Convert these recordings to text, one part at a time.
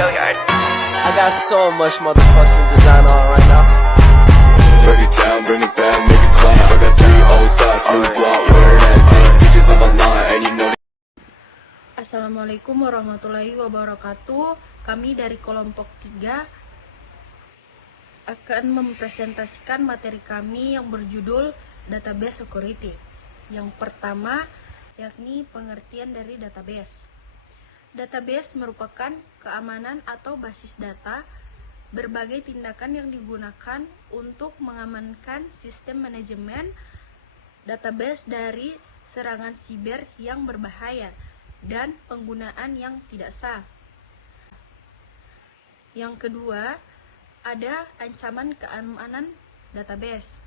I got so much motherfucking design on right now. Break it down, bring it back, make it clap. I got 3 old thoughts, new block, where that day. Bitches on my line, and you know. Assalamualaikum warahmatullahi wabarakatuh. Kami dari kelompok 3 akan mempresentasikan materi kami yang berjudul Database Security. Yang pertama yakni pengertian dari database. Database merupakan keamanan atau basis data, berbagai tindakan yang digunakan untuk mengamankan sistem manajemen database dari serangan siber yang berbahaya dan penggunaan yang tidak sah. Yang kedua, ada ancaman keamanan database.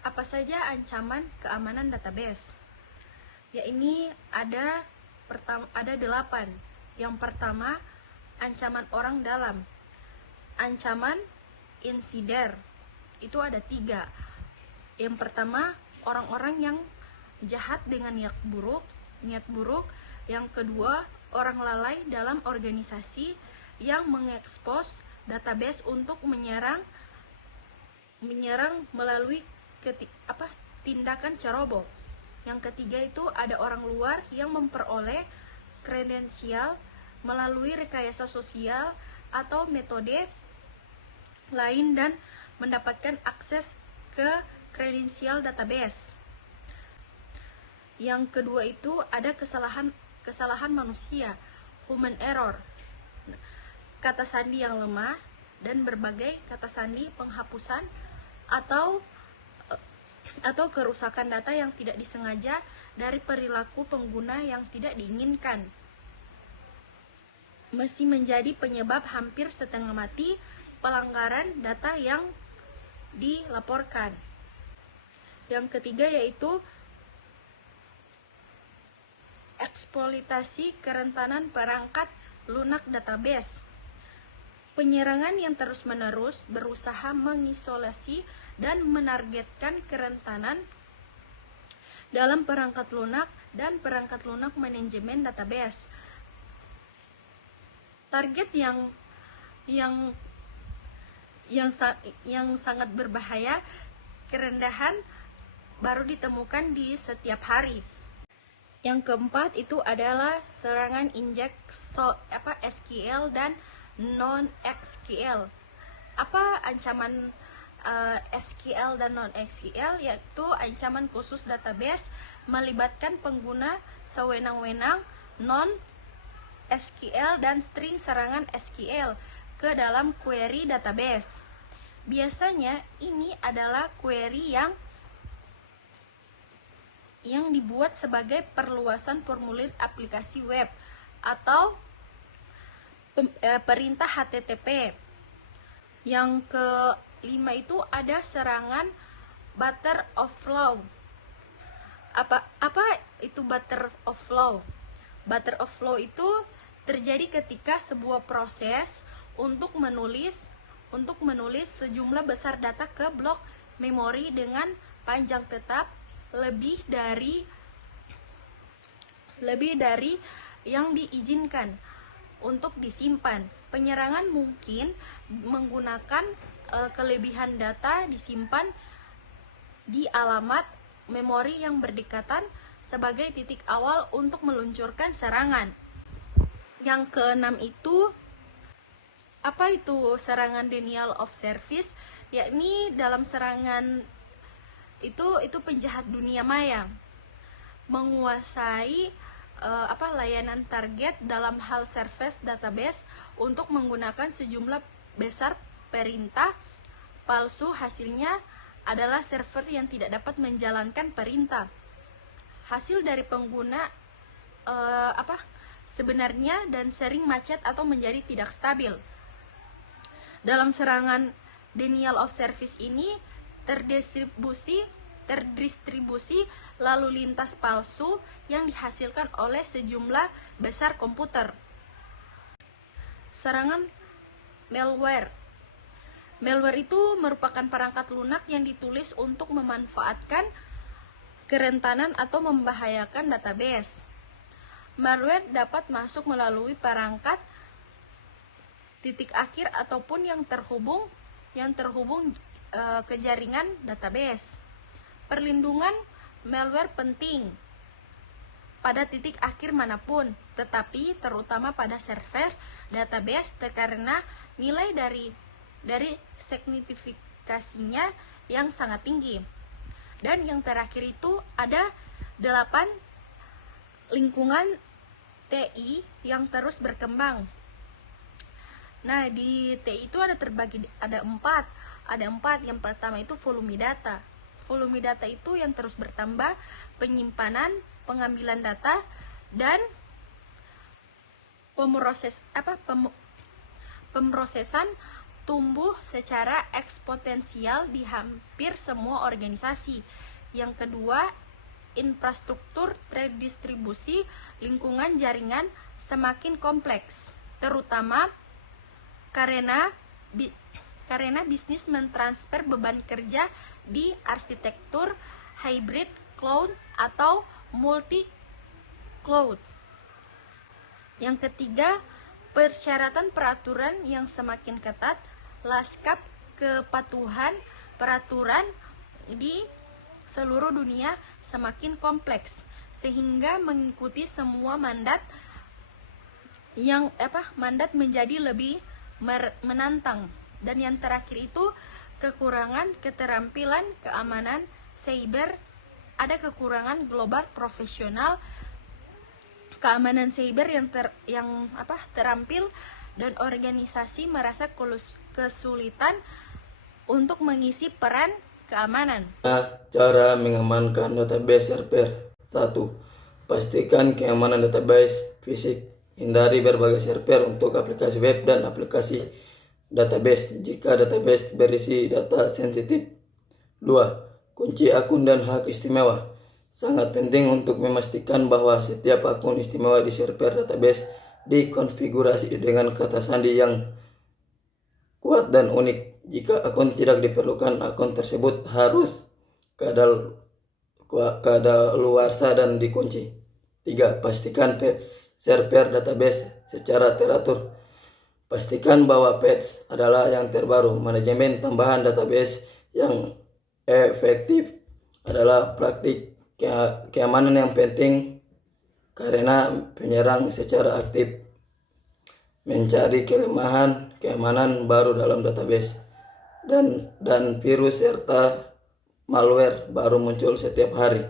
Apa saja ancaman keamanan database? Yakni ada 8. Yang pertama, ancaman orang dalam. Ancaman insider itu ada 3. Yang pertama, orang-orang yang jahat dengan niat buruk. Yang kedua, orang lalai dalam organisasi yang mengekspos database untuk menyerang melalui tindakan ceroboh. Yang ketiga itu ada orang luar yang memperoleh kredensial melalui rekayasa sosial atau metode lain dan mendapatkan akses ke kredensial database. Yang kedua itu ada kesalahan manusia, human error, kata sandi yang lemah, dan berbagai kata sandi penghapusan atau kerusakan data yang tidak disengaja dari perilaku pengguna yang tidak diinginkan. Masih menjadi penyebab hampir setengah mati pelanggaran data yang dilaporkan. Yang ketiga yaitu eksploitasi kerentanan perangkat lunak database. Penyerangan yang terus-menerus berusaha mengisolasi dan menargetkan kerentanan dalam perangkat lunak dan perangkat lunak manajemen database. Target yang sangat berbahaya, kerendahan baru ditemukan di setiap hari. Yang keempat itu adalah serangan injek SQL dan non-SQL. Apa ancaman SQL dan non-SQL? Yaitu ancaman khusus database melibatkan pengguna sewenang-wenang, non-SQL dan string serangan SQL ke dalam query database. Biasanya ini adalah query yang dibuat sebagai perluasan formulir aplikasi web atau perintah HTTP. Yang kelima itu ada serangan Butterflow. Apa itu Butterflow? Butterflow itu terjadi ketika sebuah proses untuk menulis sejumlah besar data ke blok memori dengan panjang tetap lebih dari yang diizinkan untuk disimpan. Penyerangan mungkin menggunakan kelebihan data disimpan di alamat memori yang berdekatan sebagai titik awal untuk meluncurkan serangan. Yang keenam itu apa itu serangan denial of service? Yakni dalam serangan itu penjahat dunia maya menguasai layanan target dalam hal service database untuk menggunakan sejumlah besar perintah palsu. Hasilnya adalah server yang tidak dapat menjalankan perintah. Hasil dari pengguna sebenarnya dan sering macet atau menjadi tidak stabil. Dalam serangan denial of service ini terdistribusi lalu lintas palsu yang dihasilkan oleh sejumlah besar komputer. Serangan malware. Malware itu merupakan perangkat lunak yang ditulis untuk memanfaatkan kerentanan atau membahayakan database. Malware dapat masuk melalui perangkat titik akhir ataupun yang terhubung ke jaringan database. Perlindungan malware penting pada titik akhir manapun, tetapi terutama pada server database karena nilai dari signifikasinya yang sangat tinggi. Dan yang terakhir itu ada 8 lingkungan TI yang terus berkembang. Nah, di TI itu ada 4. Yang pertama itu volume data. Volume data itu yang terus bertambah, penyimpanan, pengambilan data, dan pemrosesan tumbuh secara eksponensial di hampir semua organisasi. Yang kedua, infrastruktur terdistribusi lingkungan jaringan semakin kompleks, terutama karena bisnis mentransfer beban kerja di arsitektur hybrid cloud atau multi cloud. Yang ketiga, persyaratan peraturan yang semakin ketat, lanskap kepatuhan peraturan di seluruh dunia semakin kompleks sehingga mengikuti semua mandat menjadi lebih menantang. Dan yang terakhir itu kekurangan keterampilan keamanan cyber. Ada kekurangan global profesional keamanan cyber yang terampil, dan organisasi merasa kesulitan untuk mengisi peran keamanan. Cara mengamankan database server. 1. Pastikan keamanan database fisik. Hindari berbagai server untuk aplikasi web dan aplikasi database jika database berisi data sensitif. 2. Kunci akun dan hak istimewa. Sangat penting untuk memastikan bahwa setiap akun istimewa di server database dikonfigurasi dengan kata sandi yang kuat dan unik. Jika akun tidak diperlukan, akun tersebut harus kadaluarsa dan dikunci. 3. Pastikan patch server database secara teratur. Pastikan bahwa patch adalah yang terbaru. Manajemen tambahan database yang efektif adalah praktik keamanan yang penting karena penyerang secara aktif mencari kelemahan keamanan baru dalam database, dan virus serta malware baru muncul setiap hari.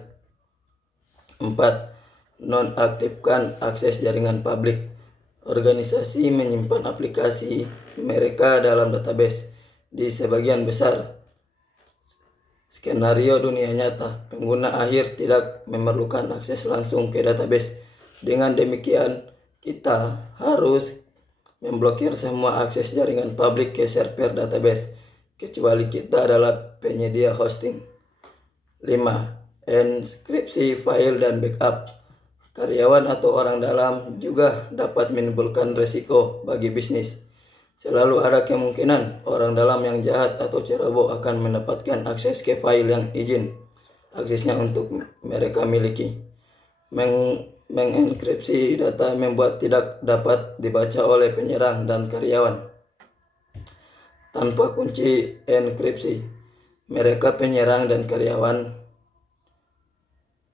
4. Nonaktifkan akses jaringan publik. Organisasi menyimpan aplikasi mereka dalam database. Di sebagian besar skenario dunia nyata, pengguna akhir tidak memerlukan akses langsung ke database. Dengan demikian, kita harus memblokir semua akses jaringan publik ke server database, kecuali kita adalah penyedia hosting. 5. Enkripsi file dan backup. Karyawan atau orang dalam juga dapat menimbulkan resiko bagi bisnis. Selalu ada kemungkinan orang dalam yang jahat atau ceroboh akan mendapatkan akses ke file yang izin aksesnya untuk mereka miliki. Mengenkripsi data membuat tidak dapat dibaca oleh penyerang dan karyawan. Tanpa kunci enkripsi, mereka penyerang dan karyawan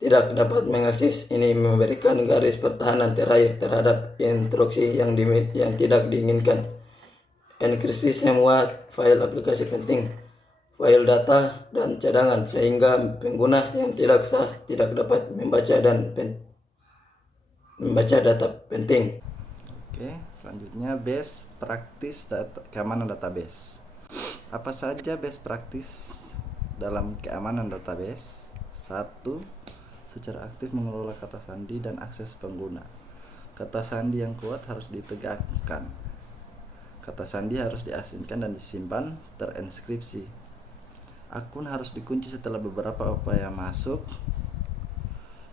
tidak dapat mengakses. Ini memberikan garis pertahanan terakhir terhadap intrusi yang tidak diinginkan. Enkripsi semua file aplikasi penting, file data, dan cadangan sehingga pengguna yang tidak sah tidak dapat membaca data penting. Oke, selanjutnya best practice keamanan database. Apa saja best practice dalam keamanan database? 1. Secara aktif mengelola kata sandi dan akses pengguna. Kata sandi yang kuat harus ditegakkan. Kata sandi harus diasingkan dan disimpan terenskripsi. Akun harus dikunci setelah beberapa upaya masuk.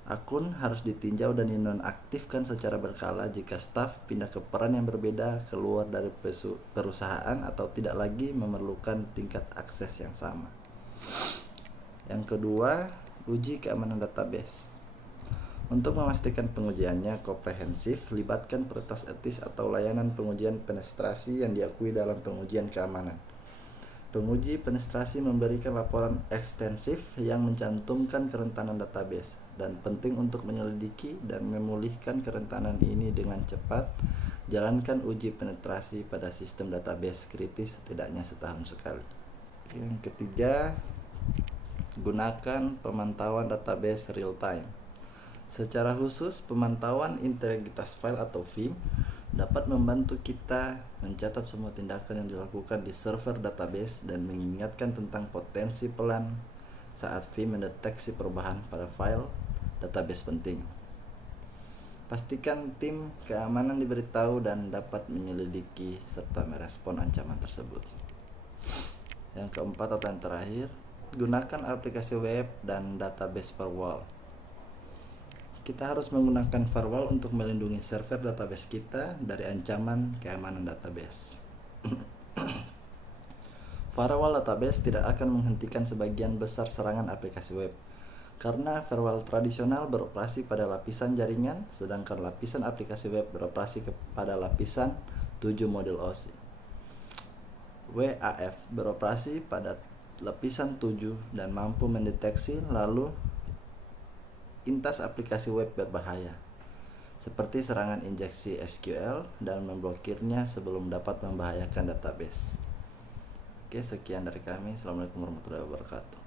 Akun harus ditinjau dan dinonaktifkan secara berkala jika staf pindah ke peran yang berbeda, keluar dari perusahaan, atau tidak lagi memerlukan tingkat akses yang sama. Yang kedua, uji keamanan database. Untuk memastikan pengujiannya komprehensif, libatkan prioritas etis atau layanan pengujian penetrasi yang diakui dalam pengujian keamanan. Penguji penetrasi memberikan laporan ekstensif yang mencantumkan kerentanan database, dan penting untuk menyelidiki dan memulihkan kerentanan ini dengan cepat. Jalankan uji penetrasi pada sistem database kritis setidaknya setahun sekali. Yang ketiga, gunakan pemantauan database real time. Secara khusus, pemantauan integritas file atau VIM dapat membantu kita mencatat semua tindakan yang dilakukan di server database dan mengingatkan tentang potensi pelan saat VIM mendeteksi perubahan pada file database penting. Pastikan tim keamanan diberitahu dan dapat menyelidiki serta merespon ancaman tersebut. Yang keempat atau yang terakhir, gunakan aplikasi web dan database firewall. Kita harus menggunakan firewall untuk melindungi server database kita dari ancaman keamanan database. Firewall database tidak akan menghentikan sebagian besar serangan aplikasi web, karena firewall tradisional beroperasi pada lapisan jaringan, sedangkan lapisan aplikasi web beroperasi pada lapisan 7 modul OSI. WAF beroperasi pada lapisan 7 dan mampu mendeteksi lalu lintas aplikasi web berbahaya, seperti serangan injeksi SQL dan memblokirnya sebelum dapat membahayakan database. Oke, sekian dari kami. Assalamualaikum warahmatullahi wabarakatuh.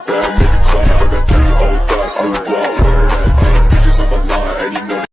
Make it clap, I got 3 old thoughts, new block, where that thing, bitches on my line, and you know